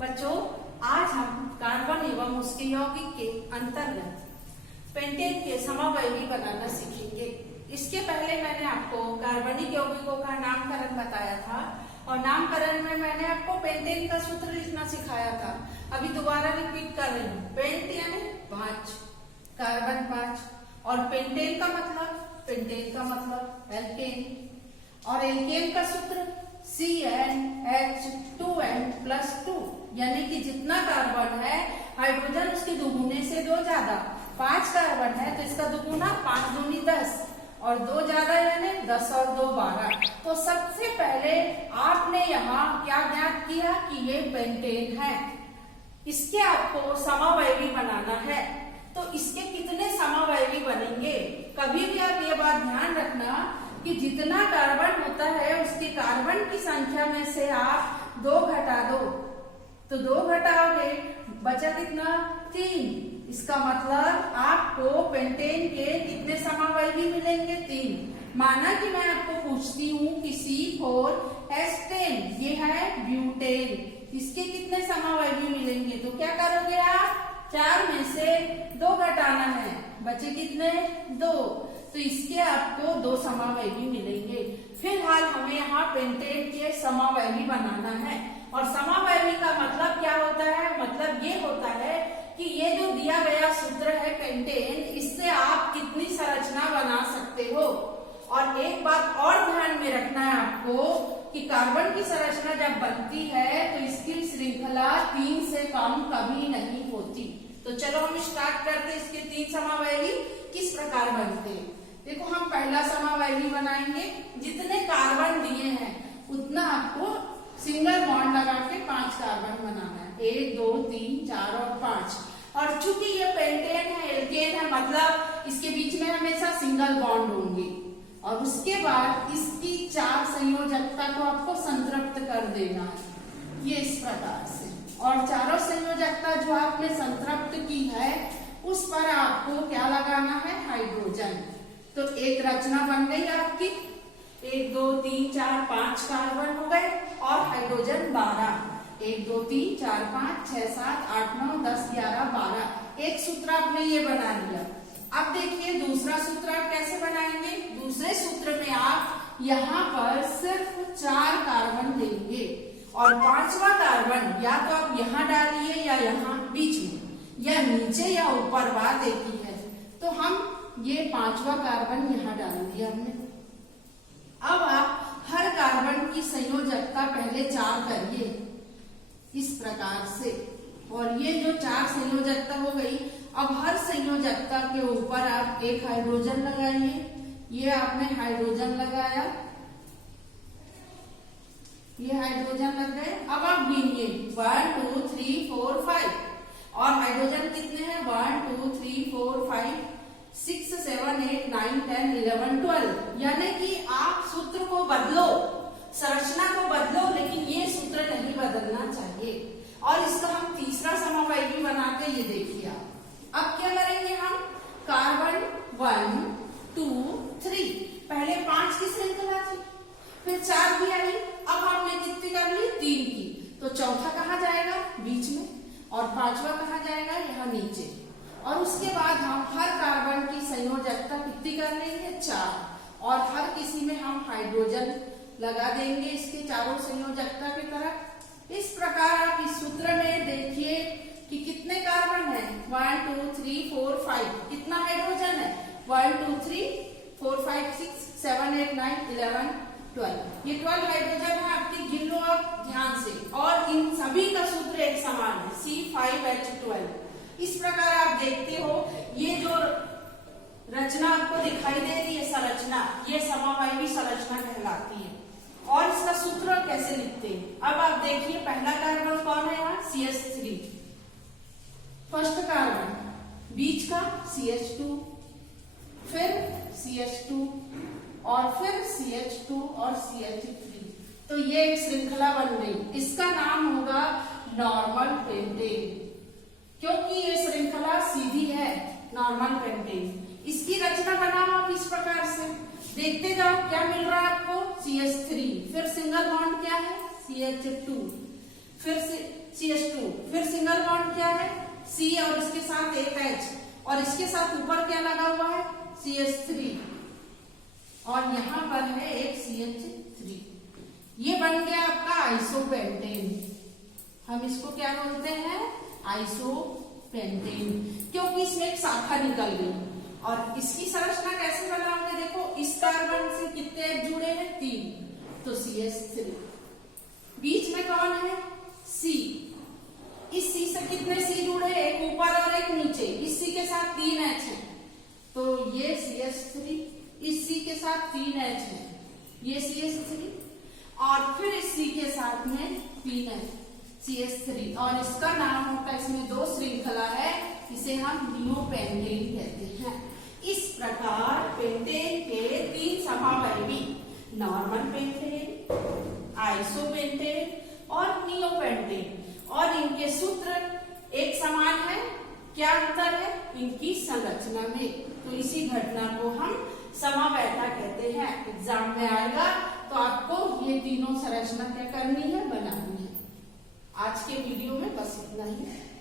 बच्चों, आज हम कार्बन एवं उसके यौगिक के अंतर्गत पेंटेन के समावयवी बनाना सीखेंगे। इसके पहले मैंने आपको कार्बनिक यौगिकों का नामकरण बताया था और नामकरण में मैंने आपको पेंटेन का सूत्र लिखना सिखाया था। अभी दोबारा रिपीट कर रही हूँ। पेंट यानी 5, कार्बन 5 और पेंटेन का मतलब एल्केन और एल्केन का सूत्र CnH2n+2 यानी कि जितना कार्बन है हाइड्रोजन उसके दुगुने से 2 ज्यादा। 5 कार्बन है तो इसका दुगुना 5 दूनी 10 और 2 ज्यादा यानी 10 और 2 12। तो सबसे पहले आपने यहाँ क्या ज्ञात किया कि ये पेंटेन है। इसके आपको समावयवी बनाना है। तो इसके कितने समावयवी बनेंगे? कभी भी आप ये बात ध्यान रखना कि जितना कार्बन होता है उसके कार्बन की संख्या में से आप 2 घटा दो। तो 2 घटाओगे बचा कितना? 3। इसका मतलब आपको पेंटेन के कितने समावयवी मिलेंगे? 3। माना कि मैं आपको पूछती हूँ कि C4H10 ये है ब्यूटेन, इसके कितने समावयवी मिलेंगे? तो क्या करोगे आप? 4 में से 2 घटाना है, बचे कितने? 2। तो इसके आपको 2 समावयवी मिलेंगे। फिलहाल हमें यहाँ पेंटेन के समावयवी बनाना है। और समावयवी का मतलब क्या होता है? मतलब ये होता है कि ये जो दिया गया सूत्र है पेंटेन, इससे आप कितनी संरचना बना सकते हो। और एक बात और ध्यान में रखना है आपको कि कार्बन की संरचना जब बनती है तो इसकी श्रृंखला 3 से कम कभी नहीं होती। तो चलो हम स्टार्ट करते हैं। इसके 3 समावयवी किस प्रकार बनते हैं। देखो, हम पहला समावयवी बनाएंगे। जितने कार्बन दिए हैं उतना आपको सिंगल बॉन्ड लगा के 5 कार्बन बनाना है। 1 2 3 4 और 5। और चूंकि ये पेंटेन है, एल्केन है, मतलब इसके बीच में हमेशा सिंगल बॉन्ड होंगे। और उसके बाद इसकी 4 संयोजकता को आपको संतृप्त कर देना है, ये इस प्रकार से। और चारों संयोजकता जो आपने संतृप्त की है उस पर आपको क्या लगाना है? हाइड्रोजन। तो एक रचना बन गई आपकी। 1 2 3 4 5 कार्बन हो गए और हाइड्रोजन 12। 1 2 3 4 5 6 7 8 9 10 11 12। एक सूत्र आपने ये बना लिया। अब देखिए दूसरा सूत्र आप कैसे बनाएंगे। दूसरे सूत्र में आप यहाँ पर सिर्फ 4 कार्बन देंगे और 5वां कार्बन या तो आप यहाँ डालिए या यहाँ बीच में या नीचे या ऊपर, बात एक ही है। तो हम ये 5वां कार्बन यहाँ डाल दिया हमने। अब आप हर कार्बन की संयोजकता पहले 4 करिए इस प्रकार से। और ये जो 4 संयोजकता हो गई, अब हर संयोजकता के ऊपर आप एक हाइड्रोजन लगाइए। ये आपने हाइड्रोजन लगाया, ये हाइड्रोजन लग गए। अब आप गिनिए 1 2 3 4 5 और हाइड्रोजन कितने हैं? 1 2 3 4 5 6 7 8 9 10 11 12। यानी कि आप सूत्र को बदलो, संरचना को बदलो, लेकिन ये सूत्र नहीं बदलना चाहिए। और इसका हम तीसरा समावयवी बनाते, ये देखिए आप। अब क्या करेंगे हम? कार्बन 1 2 3, पहले 5 की श्रृंखला थी, फिर 4 की आई, अब हमने कितनी कर ली? 3 की। तो चौथा कहाँ जाएगा? बीच में। और 5वां कहाँ जाएगा? यहाँ नीचे। और उसके बाद हम हर कार्बन की संयोजकता कितनी कर लेंगे? 4। और हर किसी में हम हाइड्रोजन लगा देंगे इसके चारों संयोजकता की तरफ। इस प्रकार आप इस सूत्र में देखिए कि कितने कार्बन है? 1 2 3 4 5। कितना हाइड्रोजन है? 1 2 3 4 5 6 7 8 9 11 12। ये 12 हाइड्रोजन है आपकी, गिन लो आप ध्यान से। और इन सभी का सूत्र एक समान है, C5H12। इस प्रकार आप देखते हो ये जो रचना आपको दिखाई दे रही है, संरचना, ये समावयवी संरचना कहलाती है। और इसका सूत्र कैसे लिखते हैं? अब आप देखिए पहला कार्बन कौन है यहाँ? CH3, फर्स्ट कार्बन, बीच का CH2, फिर CH2 और फिर CH2 और CH3। तो ये एक श्रृंखला बन गई। इसका नाम होगा नॉर्मल पेंटेन, क्योंकि ये श्रृंखला सीधी है, नॉर्मल पेंटेन। इसकी रचना बनाओ आप इस प्रकार से, देखते जाओ क्या मिल रहा है आपको। CH3, फिर सिंगल बॉन्ड क्या है? CH2, फिर CH2, फिर सिंगल बॉन्ड क्या है C और इसके साथ एक H, और इसके साथ ऊपर क्या लगा हुआ है CH3, और यहाँ पर है एक CH3। ये बन गया आपका आइसोपेंटेन। हम इसको क्या बोलते हैं आइसोपेंटेन, क्योंकि इसमें एक शाखा निकल गई। और इसकी संरचना कैसे बनाओगे, देखो इस कार्बन से कितने H जुड़े हैं 3, तो CH3। बीच में कौन है C, इस C से कितने C जुड़े, एक ऊपर और एक नीचे, इस C के साथ 3 H है, तो ये CH3, इस C के साथ 3 H है, ये CH3, और फिर इस C के साथ में 3 H, CH3, और इसका नाम होता है, इसमें 2 श्रृंखला है, इसे हम नियोपेंटेन कहते हैं। इस प्रकार पेंटेन के 3 समावयवी, नॉर्मल पेंटेन, आइसोपेंटेन और नियोपेंटेन, और इनके सूत्र एक समान है। क्या अंतर है इनकी संरचना में, तो इसी घटना को हम समावयता कहते हैं। एग्जाम में आएगा तो आपको ये तीनों संरचना क्या करनी है, बनानी है। आज के वीडियो में बस इतना ही है।